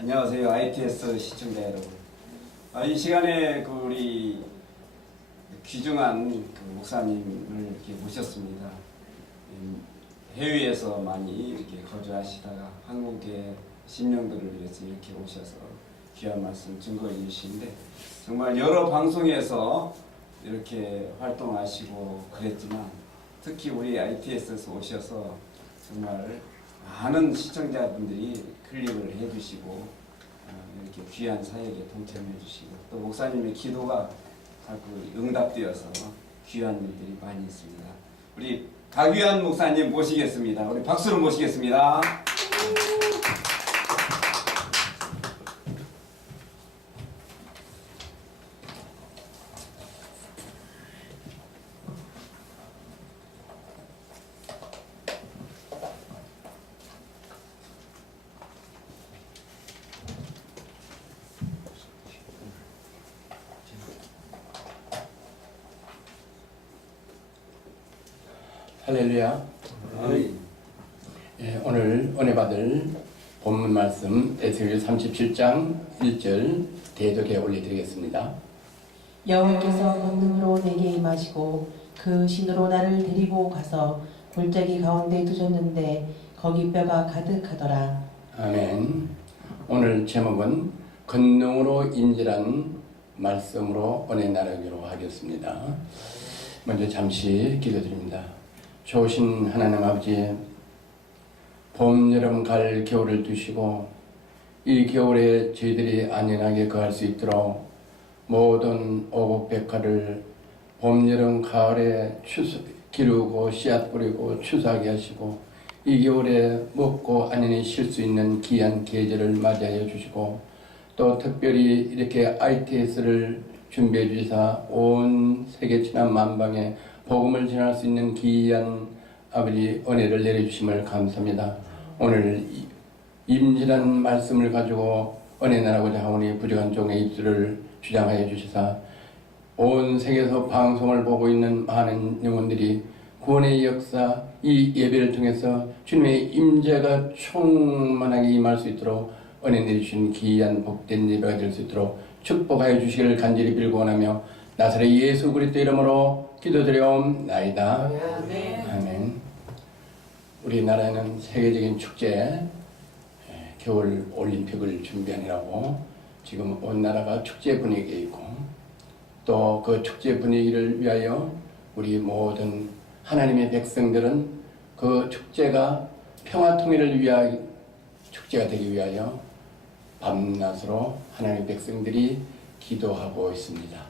안녕하세요. ITS 시청자 여러분. 이 시간에 우리 귀중한 목사님을 이렇게 모셨습니다. 해외에서 많이 이렇게 거주하시다가 한국의 심령들을 위해서 이렇게 오셔서 귀한 말씀 증거해 주시는데, 정말 여러 방송에서 이렇게 활동하시고 그랬지만 특히 우리 ITS에서 오셔서 정말 많은 시청자분들이 클릭을 해주시고 이렇게 귀한 사역에 동참해 주시고, 또 목사님의 기도가 자꾸 응답되어서 귀한 일들이 많이 있습니다. 우리 가귀한 목사님 모시겠습니다. 우리 박수로 모시겠습니다. 할렐루야. 오늘 은혜 받을 본문 말씀 에스겔 37장 1절 대독에 올려드리겠습니다. 여호와께서 권능으로 내게 임하시고 그 신으로 나를 데리고 가서 골짜기 가운데 두셨는데 거기 뼈가 가득하더라. 아멘. 오늘 제목은 권능으로 인지란 말씀으로 은혜 나누기로 하겠습니다. 먼저 잠시 기도드립니다. 좋으신 하나님 아버지, 봄, 여름, 가을, 겨울을 두시고 이 겨울에 저희들이 안전하게 거할 수 있도록 모든 오곡백화를 봄, 여름, 가을에 기르고 씨앗 뿌리고 추수하게 하시고 이 겨울에 먹고 안전히 쉴 수 있는 귀한 계절을 맞이하여 주시고, 또 특별히 이렇게 ITS를 준비해 주시사 온 세계 지난 만방에 복음을 전할 수 있는 귀한 아버지 은혜를 내려주심을 감사합니다. 오늘 임진한 말씀을 가지고 은혜 나라고자 하오니 부족한 종의 입술을 주장하여 주시사 온 세계에서 방송을 보고 있는 많은 영혼들이 구원의 역사, 이 예배를 통해서 주님의 임재가 충만하게 임할 수 있도록 은혜 내주신 귀한 복된 예배가 될 수 있도록 축복하여 주시기를 간절히 빌고 원하며 나사렛 예수 그리스도 이름으로 기도드려옵나이다. 아멘. 아멘. 우리나라에는 세계적인 축제, 겨울 올림픽을 준비하느라고 지금 온 나라가 축제 분위기에 있고, 또 그 축제 분위기를 위하여 우리 모든 하나님의 백성들은 그 축제가 평화 통일을 위하여 축제가 되기 위하여 밤낮으로 하나님의 백성들이 기도하고 있습니다.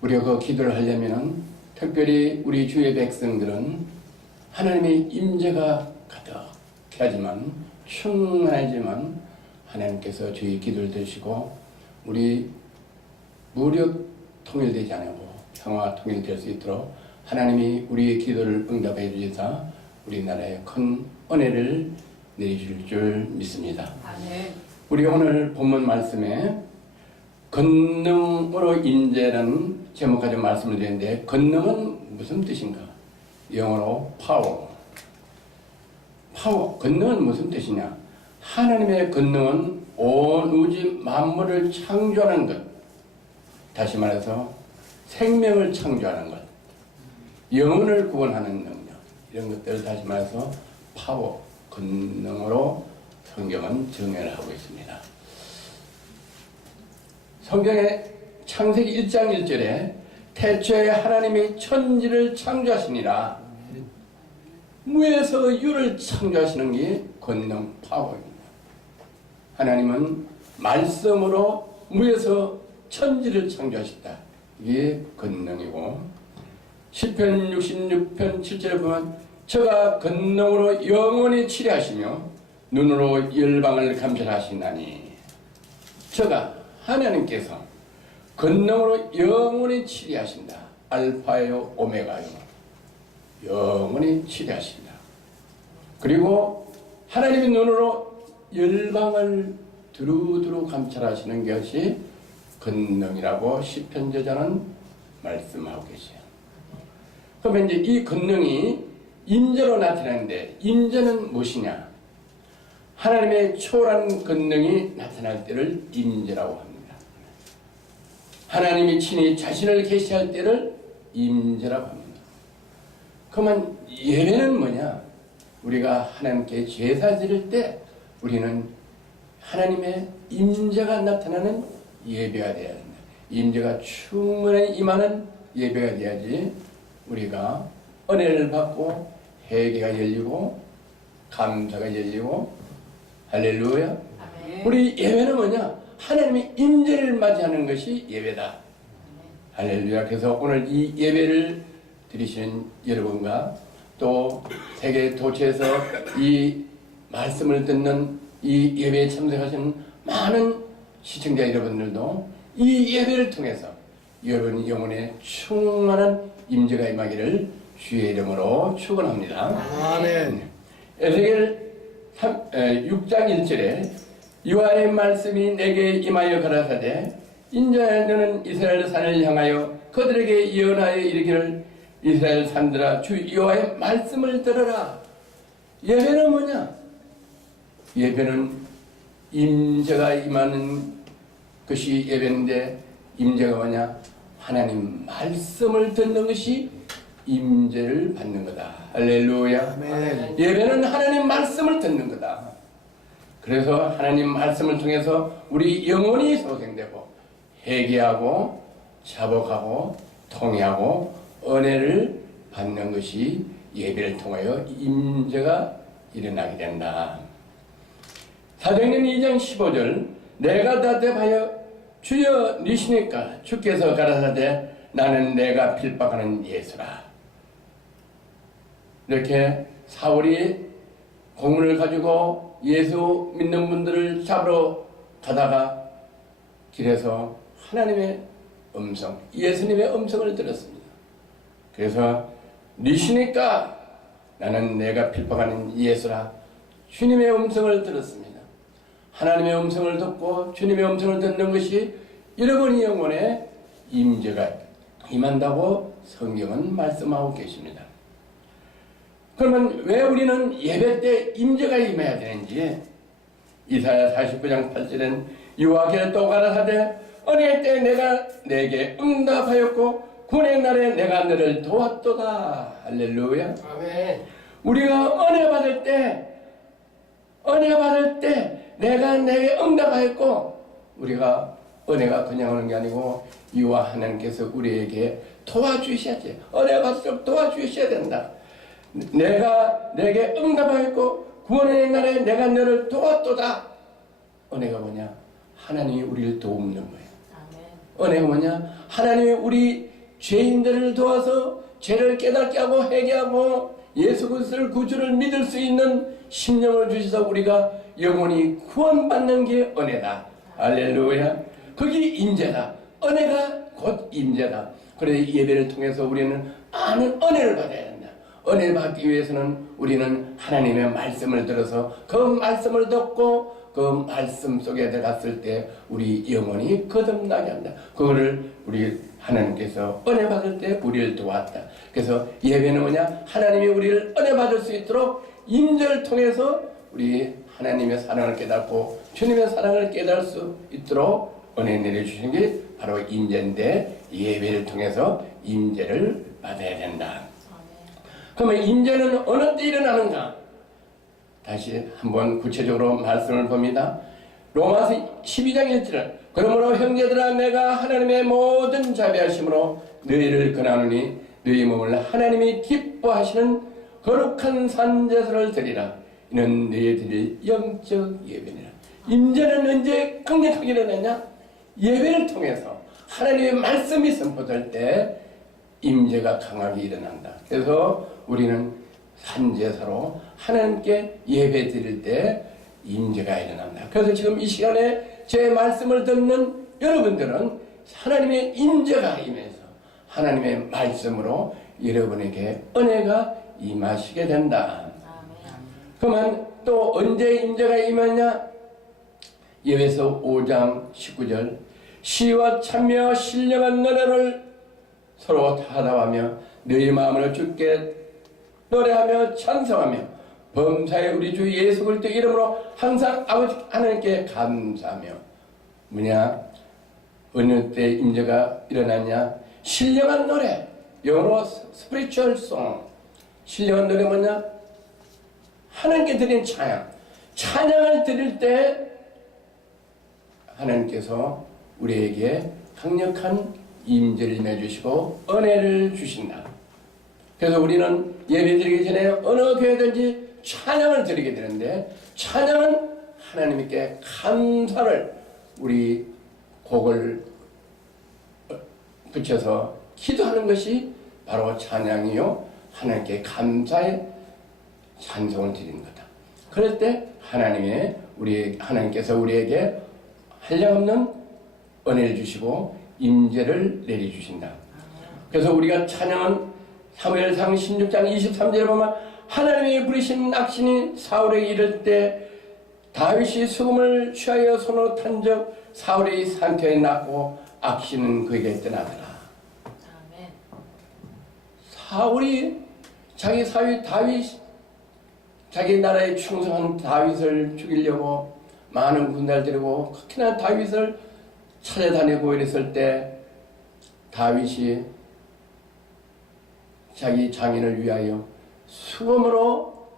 우리가 그 기도를 하려면은 특별히 우리 주의 백성들은 하나님의 임재가 가득하지만 충만하지만 하나님께서 저희 기도를 들으시고 우리 무력 통일되지 않고 평화 통일될 수 있도록 하나님이 우리의 기도를 응답해 주셔서 우리나라에 큰 은혜를 내리실 줄 믿습니다. 아멘. 우리 오늘 본문 말씀에 권능으로 임재라는 제목 가지고 말씀을 드렸는데, 권능은 무슨 뜻인가? 영어로 파워. 권능은 무슨 뜻이냐? 하나님의 권능은 온 우주 만물을 창조하는 것. 다시 말해서 생명을 창조하는 것. 영혼을 구원하는 능력. 이런 것들을 다시 말해서 파워, 권능으로 성경은 정의를 하고 있습니다. 성경의 창세기 1장 1절에 태초에 하나님이 천지를 창조하시니라. 무에서 유를 창조하시는 게 권능 파워입니다. 하나님은 말씀으로 무에서 천지를 창조하셨다. 이게 권능이고, 시편 66편 7절에 보면 저가 권능으로 영원히 치료하시며 눈으로 열방을 감찰하시나니, 저가 하나님께서 권능으로 영원히 치리하신다. 알파요 오메가요. 영원히 치리하신다. 그리고 하나님의 눈으로 열방을 두루두루 감찰하시는 것이 권능이라고 시편 저자는 말씀하고 계세요. 그러면 이제 이 권능이 임재로 나타나는데, 임재는 무엇이냐? 하나님의 초월한 권능이 나타날 때를 임재라고 합니다. 하나님이 친히 자신을 계시할 때를 임재라고 합니다. 그러면 예배는 뭐냐? 우리가 하나님께 제사 드릴 때 우리는 하나님의 임재가 나타나는 예배가 되어야 된다. 임재가 충분히 임하는 예배가 돼야지 우리가 은혜를 받고 회개가 열리고 감사가 열리고 할렐루야. 아멘. 우리 예배는 뭐냐? 하나님의 임재를 맞이하는 것이 예배다. 할렐루야. 그래서 오늘 이 예배를 드리시는 여러분과 또 세계 도처에서 이 말씀을 듣는 이 예배에 참석하시는 많은 시청자 여러분들도 이 예배를 통해서 여러분 영혼에 충만한 임재가 임하기를 주의 이름으로 축원합니다. 아멘. 에스겔 6장 1절에 여호와의 말씀이 내게 임하여 가라사대 인자야 너는 이스라엘 산을 향하여 그들에게 예언하여 이르기를 이스라엘 산들아 주 여호와의 말씀을 들으라. 예배는 뭐냐? 예배는 임재가 임하는 것이 예배인데 임재가 뭐냐? 하나님 말씀을 듣는 것이 임재를 받는 거다. 할렐루야. 아멘. 예배는 하나님 말씀을 듣는 거다. 그래서 하나님 말씀을 통해서 우리 영혼이 소생되고 회개하고 자복하고 통회하고 은혜를 받는 것이 예배를 통하여 임재가 일어나게 된다. 사도행전 2장 15절 내가 대답하여 주여 니시니까 주께서 가라사대 나는 내가 필박하는 예수라. 이렇게 사울이 공문을 가지고 예수 믿는 분들을 잡으러 가다가 길에서 하나님의 음성, 예수님의 음성을 들었습니다. 그래서 니시니까 나는 내가 필박하는 예수라. 주님의 음성을 들었습니다. 하나님의 음성을 듣고 주님의 음성을 듣는 것이 여러분의 영혼에 임재가 임한다고 성경은 말씀하고 계십니다. 그러면 왜 우리는 예배 때 임재가 임해야 되는지 이사야 49장 8절엔 여호와께 또 가라사대 은혜 때 내가 내게 응답하였고 구원의 날에 내가 너를 도왔도다. 할렐루야. 아멘. 우리가 은혜 받을 때 내가 내게 응답하였고 우리가 은혜가 그냥 오는 게 아니고 이와 하나님께서 우리에게 도와주셔야지. 은혜 받을수록 도와주셔야 된다. 내가 내게 응답하였고 구원의 날에 내가 너를 도왔도다. 은혜가 뭐냐? 하나님이 우리를 돕는 거예요. 은혜가 뭐냐? 하나님이 우리 죄인들을 도와서 죄를 깨닫게 하고 회개하고 예수 그리스도를 구주를 믿을 수 있는 심령을 주셔서 우리가 영원히 구원받는 게 은혜다. 할렐루야. 그게 임재다. 은혜가 곧 임재다. 그래서 예배를 통해서 우리는 아는 은혜를 받아야 된다. 은혜를 받기 위해서는 우리는 하나님의 말씀을 들어서 그 말씀을 듣고 그 말씀 속에 들어갔을 때 우리 영혼이 거듭나게 한다. 그거를 우리 하나님께서 은혜 받을 때 우리를 도왔다. 그래서 예배는 뭐냐? 하나님이 우리를 은혜 받을 수 있도록 임재를 통해서 우리 하나님의 사랑을 깨닫고 주님의 사랑을 깨달을 수 있도록 은혜 내려주신 게 바로 임재인데 예배를 통해서 임재를 받아야 된다. 그러면 임재는 어느 때 일어나는가? 다시 한번 구체적으로 말씀을 봅니다. 로마서 12장 1절 그러므로 형제들아 내가 하나님의 모든 자비하심으로 너희를 권하노니 너희 몸을 하나님이 기뻐하시는 거룩한 산제사를 드리라. 이는 너희들의 영적 예배니라. 임재는 언제 강력하게 일어나냐? 예배를 통해서 하나님의 말씀이 선포될 때 임재가 강하게 일어난다. 그래서 우리는 산제사로 하나님께 예배 드릴 때 임재가 일어난다. 그래서 지금 이 시간에 제 말씀을 듣는 여러분들은 하나님의 임재가 임해서 하나님의 말씀으로 여러분에게 은혜가 임하시게 된다. 그러면 또 언제 임재가 임하냐? 예배서 5장 19절 시와 참여와 신령한 노래를 서로 타다하며 너희 마음으로 주께 노래하며 찬송하며 범사의 우리 주 예수 그리스도 이름으로 항상 아버지 하나님께 감사하며 어느 때 임재가 일어났냐? 신령한 노래, 영어로 스피리추얼 송. 신령한 노래 뭐냐? 하나님께 드린 찬양을 드릴 때 하나님께서 우리에게 강력한 임재를 임해주시고 은혜를 주신다. 그래서 우리는 예배드리기 전에 어느 교회든지 찬양을 드리게 되는데, 찬양은 하나님께 감사를, 우리 곡을 붙여서 기도하는 것이 바로 찬양이요, 하나님께 감사의 찬송을 드리는 거다. 그럴 때 하나님께서 우리에게 한량없는 은혜를 주시고 임재를 내려주신다. 그래서 우리가 찬양은 사무엘상 16장 23절에 보면 하나님이 부리신 악신이 사울에게 이를 때 다윗이 수금을 취하여 손으로 탄적 사울의 상태에 났고 악신은 그에게 떠나더라. 아멘. 사울이 자기 사위 다윗, 자기 나라에 충성한 다윗을 죽이려고 많은 군대를 데리고 특히나 다윗을 찾아다니고 이랬을 때 다윗이 자기 장인을 위하여 수금으로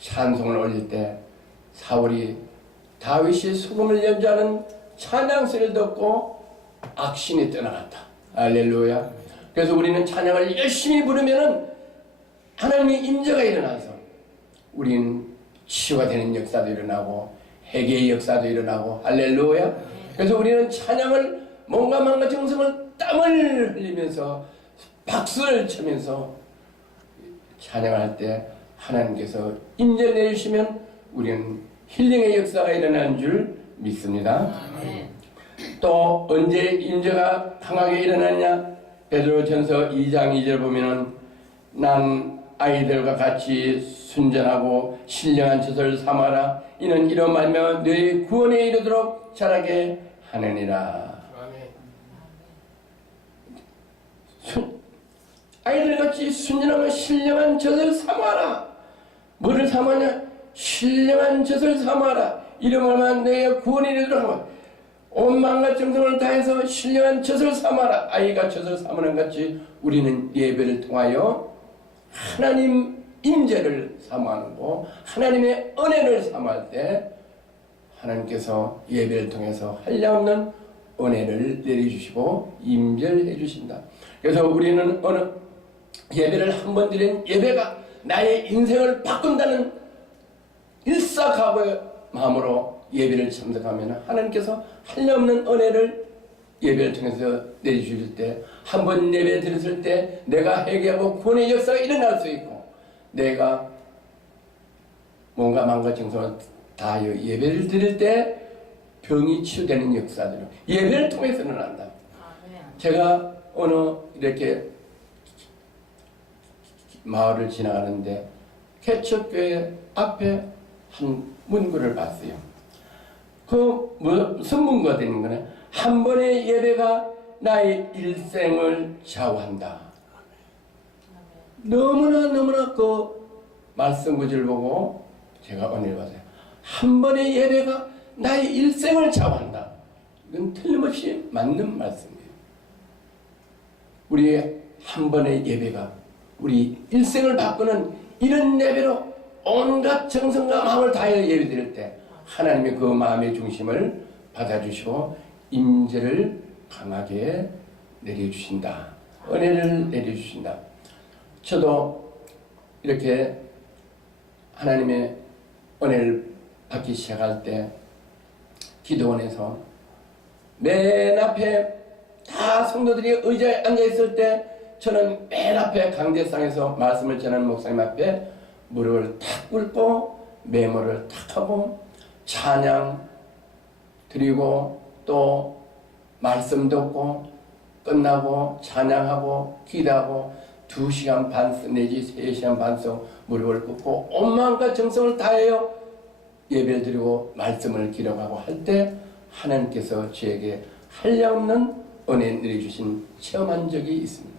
찬송을 올릴 때 사울이 다윗이 수금을 연주하는 찬양 소리를 듣고 악신이 떠나갔다. 할렐루야. 그래서 우리는 찬양을 열심히 부르면은 하나님의 임재가 일어나서 우리는 치유가 되는 역사도 일어나고 회개의 역사도 일어나고, 할렐루야. 그래서 우리는 찬양을 몸과 마음과 정성을 땀을 흘리면서 박수를 치면서 찬양을 할 때 하나님께서 임재를 내주시면 우리는 힐링의 역사가 일어나는 줄 믿습니다. 아멘. 또 언제 임재가 강하게 일어났냐? 베드로전서 2장 2절 보면은 난 아이들과 같이 순전하고 신령한 젖을 삼아라. 이는 이로 말하며 너희 구원에 이르도록 자라게 하느니라. 아이들같이 순전하고 신령한 젖을 삼아라. 뭐를 삼았냐? 신령한 젖을 삼아라. 이로 말하면 너희가 구원에 이르도록 온 마음과 정성을 다해서 신령한 젖을 삼아라. 아이가 젖을 삼는 같이 우리는 예배를 통하여 하나님 임재를 사모하고 하나님의 은혜를 사모할 때 하나님께서 예배를 통해서 한량없는 은혜를 내려주시고 임재를 해주신다. 그래서 우리는 어느 예배를 한 번 드린 예배가 나의 인생을 바꾼다는 일사각오의 마음으로 예배를 참석하면 하나님께서 한량없는 은혜를 예배를 통해서 내주실 때, 한 번 예배 드렸을 때 내가 회개하고 구원의 역사가 일어날 수 있고, 내가 몸과 마음과 정성을 다하여 예배를 드릴 때 병이 치유되는 역사들은 예배를 통해서 일어난다. 아멘. 제가 어느 이렇게 마을을 지나가는데 개척교회 앞에 한 문구를 봤어요. 그 무슨 문구가 되는 거냐? 한 번의 예배가 나의 일생을 좌우한다. 너무나 그 말씀 구절을 보고 제가 은혜를 받아요. 한 번의 예배가 나의 일생을 좌우한다. 이건 틀림없이 맞는 말씀이에요. 우리의 한 번의 예배가 우리 일생을 바꾸는 이런 예배로 온갖 정성과 마음을 다해 예배드릴 때 하나님의 그 마음의 중심을 받아주시고 임재를 강하게 내려주신다. 은혜를 내려주신다. 저도 이렇게 하나님의 은혜를 받기 시작할 때 기도원에서 맨 앞에 다 성도들이 의자에 앉아있을 때 저는 맨 앞에 강대상에서 말씀을 전하는 목사님 앞에 무릎을 탁 꿇고 메모를 탁 하고 찬양 드리고 또 말씀 듣고 끝나고 찬양하고 기도하고 2시간 반 내지 3시간 반석 무릎을 꿇고 온 마음과 정성을 다하여 예배를 드리고 말씀을 기록하고 할 때 하나님께서 저에게 한량없는 은혜 내려주신 체험한 적이 있습니다.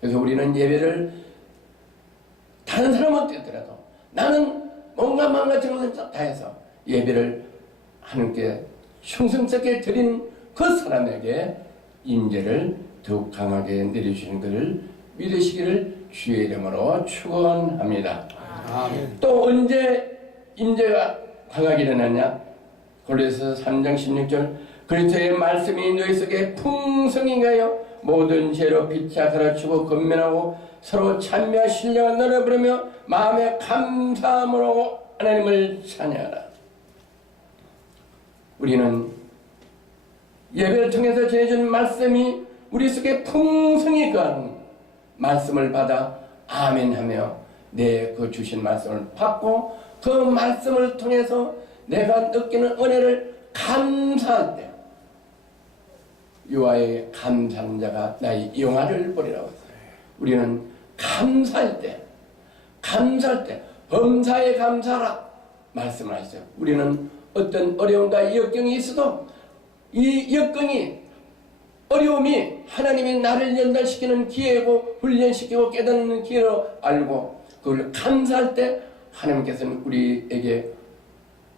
그래서 우리는 예배를 다른 사람은 뛰더라도 나는 뭔가 망가진 것을 다 해서 예배를 하나님께 충성스럽게 드린 그 사람에게 임재를 더욱 강하게 내려주시는 것을 믿으시기를 주의 이름으로 축원합니다. 또 언제 임재가 강하게 일어나냐? 골로새서 3장 16절 그리스도의 말씀이 너희 속에 풍성히 가요 모든 죄로 피차 가르치고 건면하고 서로 찬미와 신령한 노래 부르며 마음에 감사함으로 하나님을 찬양하라. 우리는 예배를 통해서 전해준 말씀이 우리 속에 풍성히 가는 말씀을 받아 아멘하며 내 그 주신 말씀을 받고 그 말씀을 통해서 내가 느끼는 은혜를 감사할 때 여호와의 감사하는 자가 나의 영화를 보리라고 했어요. 우리는 감사할 때 범사에 감사하라 말씀을 하셨어요. 우리는 어떤 어려움과 역경이 있어도 이 역경이 어려움이 하나님이 나를 연단시키는 기회고 훈련시키고 깨닫는 기회로 알고 그걸 감사할 때 하나님께서는 우리에게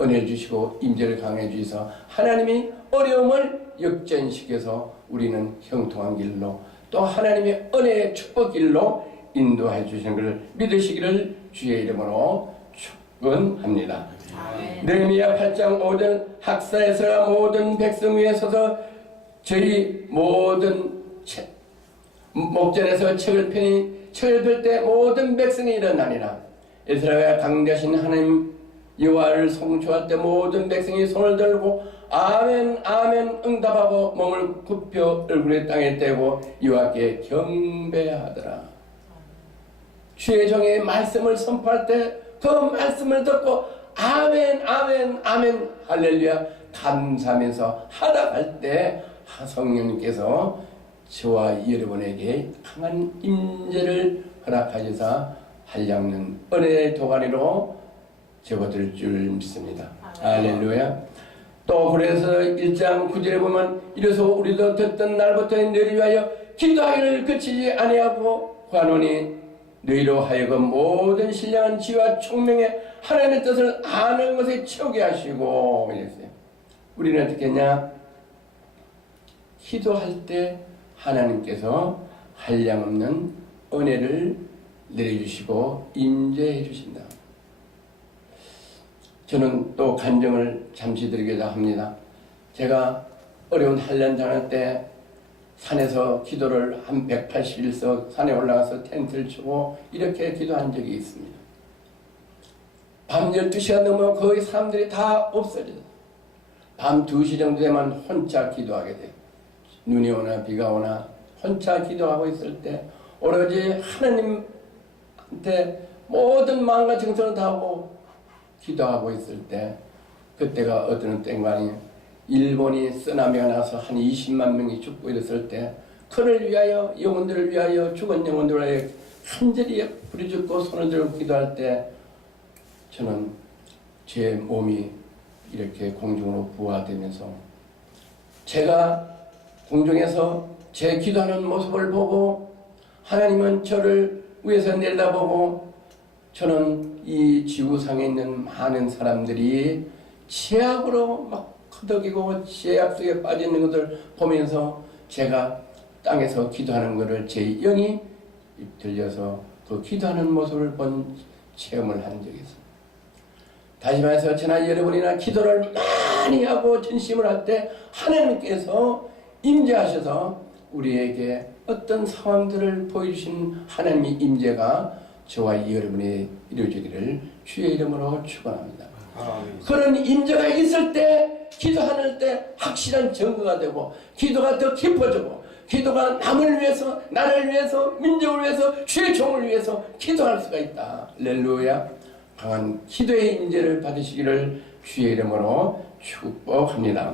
은혜를 주시고 임재를 강해 주셔서 하나님이 어려움을 역전시켜서 우리는 형통한 길로 또 하나님의 은혜의 축복 길로 인도해 주시는 것을 믿으시기를 주의 이름으로 축원합니다. 느헤미야 8장 5절 학사에서 모든 백성 위에 서서 저희 모든 목전에서 책을 펴니 책을 펼 때 모든 백성이 일어나니라. 이스라엘 강대하신 하나님 여호와를 송축할 때 모든 백성이 손을 들고 아멘 아멘 응답하고 몸을 굽혀 얼굴에 땅에 떼고 여호와께 경배하더라. 주의 종의 말씀을 선포할 때 그 말씀을 듣고 아멘 아멘 아멘 할렐루야 감사하면서 하다 갈 때 성령님께서 저와 여러분에게 강한 임재를 허락하셔서 한량는 은혜의 도가니로 접어들 줄 믿습니다. 할렐루야. 또 그래서 1장 9절에 보면 이래서 우리도 듣던 날부터 너희를 위하여 기도하기를 그치지 아니하고 구하노니 너희로 하여금 모든 신령한 지혜와 총명에 하나님의 뜻을 아는 것에 채우게 하시고 이랬어요. 우리는 어떻게 했냐? 기도할 때 하나님께서 한량없는 은혜를 내려주시고 임재해 주신다. 저는 또 간증을 잠시 드리고자 합니다. 제가 어려운 한란장할 때 산에서 기도를 한 180일서 산에 올라가서 텐트를 치고 이렇게 기도한 적이 있습니다. 밤 12시가 넘으면 거의 사람들이 다 없어져요. 밤 2시 정도 되면 혼자 기도하게 돼요. 눈이 오나 비가 오나 혼자 기도하고 있을 때 오로지 하나님한테 모든 마음과 정성을 다하고 기도하고 있을 때 그때가 어떤 때인가니 일본이 쓰나미가 나서 한 20만 명이 죽고 이랬을 때 그를 위하여 영혼들을 위하여 죽은 영혼들을 위하여 간절히 부르짖고 손을 들고 기도할 때 저는 제 몸이 이렇게 공중으로 부화되면서 제가 공중에서 제 기도하는 모습을 보고 하나님은 저를 위에서 내려다보고 저는 이 지구상에 있는 많은 사람들이 죄악으로 막 허덕이고 죄악 속에 빠져 있는 것을 보면서 제가 땅에서 기도하는 것을 제 영이 들려서 그 기도하는 모습을 본 체험을 한 적이 있습니다. 다시 말해서 저나 여러분이나 기도를 많이 하고 전심을 할 때 하나님께서 임재하셔서 우리에게 어떤 상황들을 보여주신 하나님의 임재가 저와 여러분이 이루어지기를 주의 이름으로 축원합니다. 그런 임재가 있을 때 기도하는 때 확실한 증거가 되고 기도가 더 깊어지고 기도가 남을 위해서 나를 위해서 민족을 위해서 주의 종을 위해서 기도할 수가 있다. 할렐루야. 강한 기도의 임재를 받으시기를 주의 이름으로 축복합니다.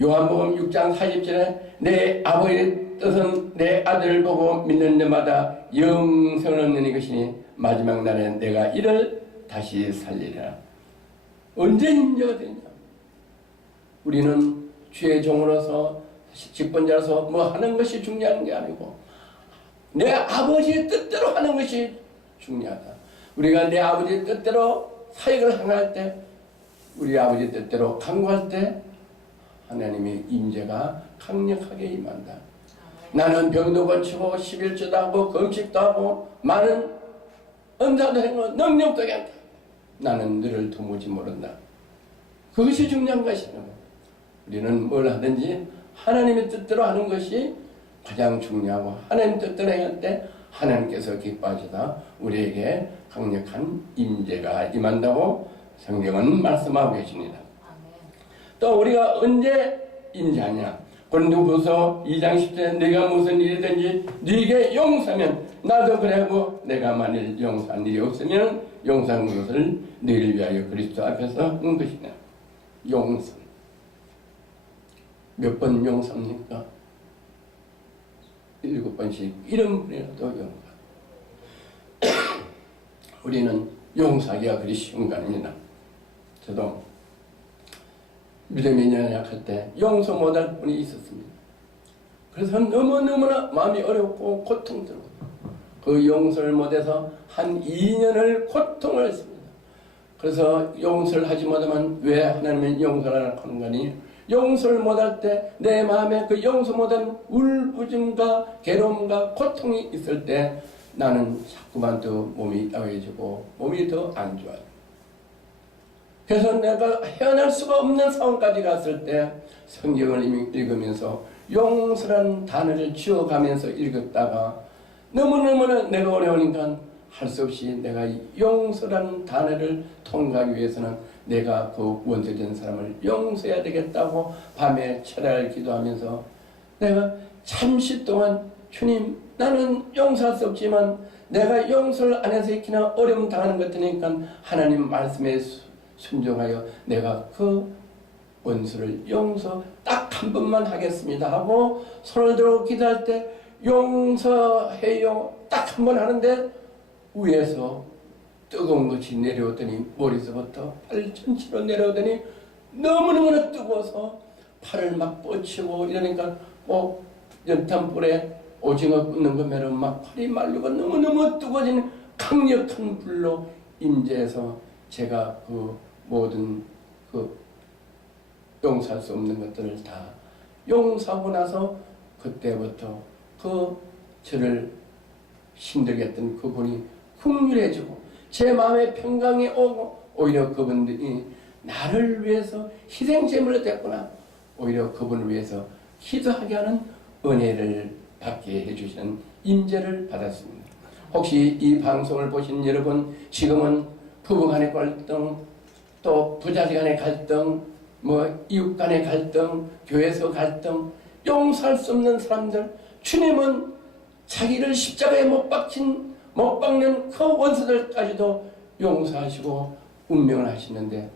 요한복음 6장 40절에 내 아버지의 뜻은 내 아들을 보고 믿는 자마다 영생을 얻는 이것이니 마지막 날에 내가 이를 다시 살리리라. 언제 임재가 되냐? 우리는 주의 종으로서 직분자로서 뭐 하는 것이 중요한 게 아니고 내 아버지의 뜻대로 하는 것이 중요하다. 우리가 내 아버지 뜻대로 사역을 행할 때, 우리 아버지 뜻대로 강구할 때 하나님의 임재가 강력하게 임한다. 나는 병도 고치고 11조도 하고 금식도 하고 많은 은사도 행하고 능력도 한다. 나는 너를 도무지 모른다. 그것이 중요한 것이다. 우리는 뭘 하든지 하나님의 뜻대로 하는 것이 가장 중요하고, 하나님 뜻대로 할 때 하나님께서 기뻐하시다 우리에게 강력한 임재가 임한다고 성경은 말씀하고 계십니다. 또 우리가 언제 임재하냐? 고린도후서 2장 10절에 네가 무슨 일이든지 네게 용서하면 나도 그래하고, 내가 만일 용서한 일이 없으면 용서한 것을 너희를 위하여 그리스도 앞에서 한 것이냐. 용서. 몇 번 용서합니까? 7번씩 7번이라도 용서. 우리는 용서하기가 그리 쉬운 거 아닙니다. 저도 믿음이 연약할 때 용서 못할 분이 있었습니다. 그래서 너무너무나 마음이 어렵고 고통스럽고, 그 용서를 못해서 한 2년을 고통을 했습니다. 그래서 용서를 하지 못하면 왜 하나님은 용서를 하는 거니? 용서를 못할 때 내 마음에 그 용서 못한 울부짖음과 괴로움과 고통이 있을 때 나는 자꾸만 더 몸이 야해지고 몸이 더 안 좋아요. 그래서 내가 헤어날 수가 없는 상황까지 갔을 때 성경을 읽으면서 용서라는 단어를 지어가면서 읽었다가 너무너무나 내가 어려우니까 할 수 없이 내가 용서라는 단어를 통과하기 위해서는 내가 그 원수된 사람을 용서해야 되겠다고 밤에 철야를 기도하면서 내가 잠시 동안 주님, 나는 용서할 수 없지만 내가 용서를 안 해서 이렇게나 어려움 당하는 것 같으니까 하나님 말씀에 순종하여 내가 그 원수를 용서 딱 한 번만 하겠습니다 하고 손을 들고 기도할 때 용서해요 딱 한 번 하는데 위에서 뜨거운 것이 내려오더니 머리서부터 발 전체로 내려오더니 너무너무나 뜨거워서 팔을 막 뻗치고 이러니까 꼭 연탄불에 오징어 굽는 것처럼 막 팔이 마르고 너무너무 뜨거워지는 강력한 불로 임재해서 제가 그 모든 그 용서할 수 없는 것들을 다 용서하고 나서 그때부터 그 저를 힘들게 했던 그분이 긍휼해지고 제 마음에 평강이 오고 오히려 그분들이 나를 위해서 희생제물을 됐구나. 오히려 그분을 위해서 기도하게 하는 은혜를 받게 해주시는 임재를 받았습니다. 혹시 이 방송을 보신 여러분 지금은 부부간의 갈등 또 부자간의 갈등 뭐 이웃 간의 갈등 교회에서 갈등 용서할 수 없는 사람들 주님은 자기를 십자가에 못 박는 그 원수들까지도 용서하시고 운명을 하시는데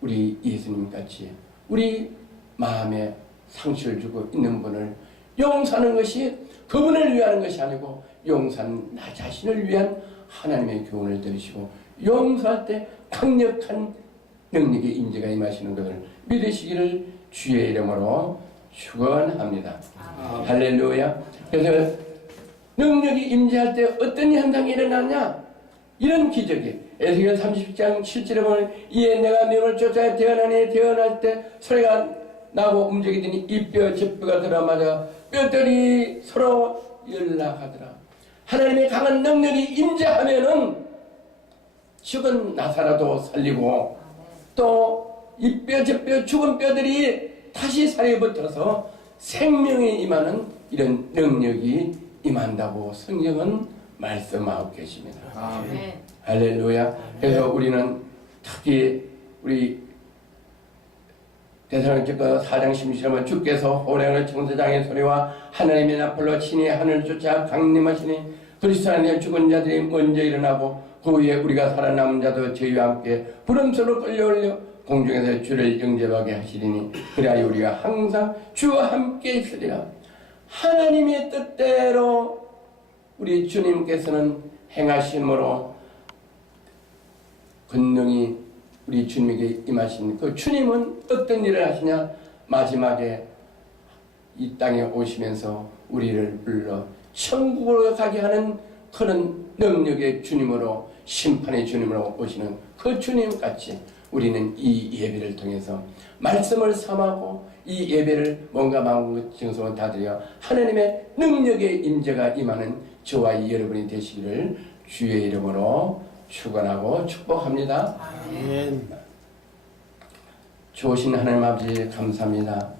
우리 예수님같이 우리 마음에 상처를 주고 있는 분을 용서하는 것이 그분을 위하는 것이 아니고 용서는 나 자신을 위한 하나님의 교훈을 들으시고 용서할 때 강력한 능력의 임재가 임하시는 것을 믿으시기를 주의 이름으로 축원합니다. 할렐루야. 그래서 능력이 임재할 때 어떤 현상이 일어나냐? 이런 기적이 에스겔 30장 7절에 보면 이에 내가 명을 쫓아 태어나니 태어날 때 소리가 나고 움직이더니 이 뼈 저 뼈가 들어맞아 뼈들이 서로 연락하더라. 하나님의 강한 능력이 임재하면은 죽은 나사라도 살리고 또 이 뼈 저 뼈 죽은 뼈들이 다시 살에 붙어서 생명이 임하는 이런 능력이 임한다고 성경은 말씀하고 계십니다. 아멘. 할렐루야. 그래서 우리는 특히 우리 데살로니가 4장 16절에 주께서 호령을 청소장의 소리와 하나님의 나팔로 친히 하늘을 쫓아 강림하시니 그리스도 안에 죽은 자들이 먼저 일어나고 그 후에 우리가 살아남은 자도 저희와 함께 부름소로 끌려올려 공중에서 주를 영접하게 하시리니 그래야 우리가 항상 주와 함께 있으리라. 하나님의 뜻대로 우리 주님께서는 행하심으로 권능이 우리 주님에게 임하신 그 주님은 어떤 일을 하시냐? 마지막에 이 땅에 오시면서 우리를 불러 천국으로 가게 하는 그런 능력의 주님으로 심판의 주님으로 오시는 그 주님같이 우리는 이 예배를 통해서 말씀을 삼하고 이 예배를 뭔가 마음과 정성을 다드려 하나님의 능력의 임재가 임하는 저와 여러분이 되시기를 주의 이름으로 축원하고 축복합니다. 아멘. 좋으신 하나님 아버지 감사합니다.